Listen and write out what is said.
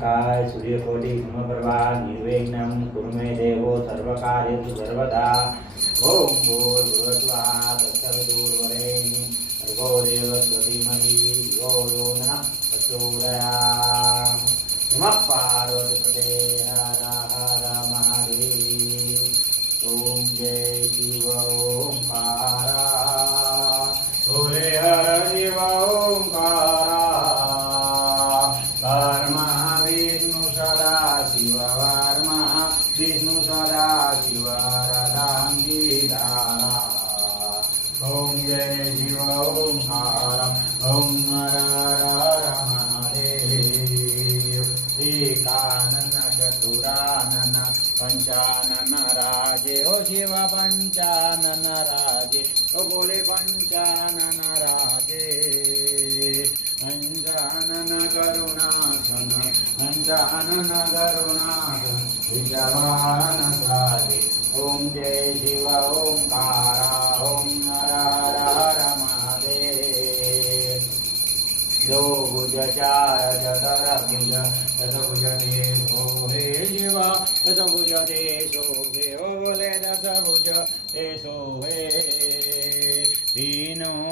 वक्रतुण्डमहाकाय सूर्यकोटि समप्रभा निर्विघ्नं कुरु मे देवो सर्वकार्येषु सर्वदा। ओम भूर्भुवस्सुः तत्सवितुर्वरेण्यं भर्गो देवस्य धीमहि धियो यो नः प्रचोदयात्। नमः पार्वतीपते हर हर महादेव। ओम जय शिव ओंकारा भोले हर शिव ओंकारा वर्मा विष्णु सदा शिव वर्मा विष्णु सदा शिव रदांगीधारा। ओम जय शिव ओंकारा ओम हर हर महादेव। एकानन चतुरानन पंचानन राजे ओ शिव पंचानन राजे ओ बोले पंचानन राजे। पंचानन करुणासन पंचानन करुणासन विजवान सारे। ओम जय शिव ओंकारा ओम हर हर महादेव। दो भुज चार जतर भुज दस भुज देशो हे शिवा दस भुज देशो हे ओ बोले दस भुज देशो हे। तीनों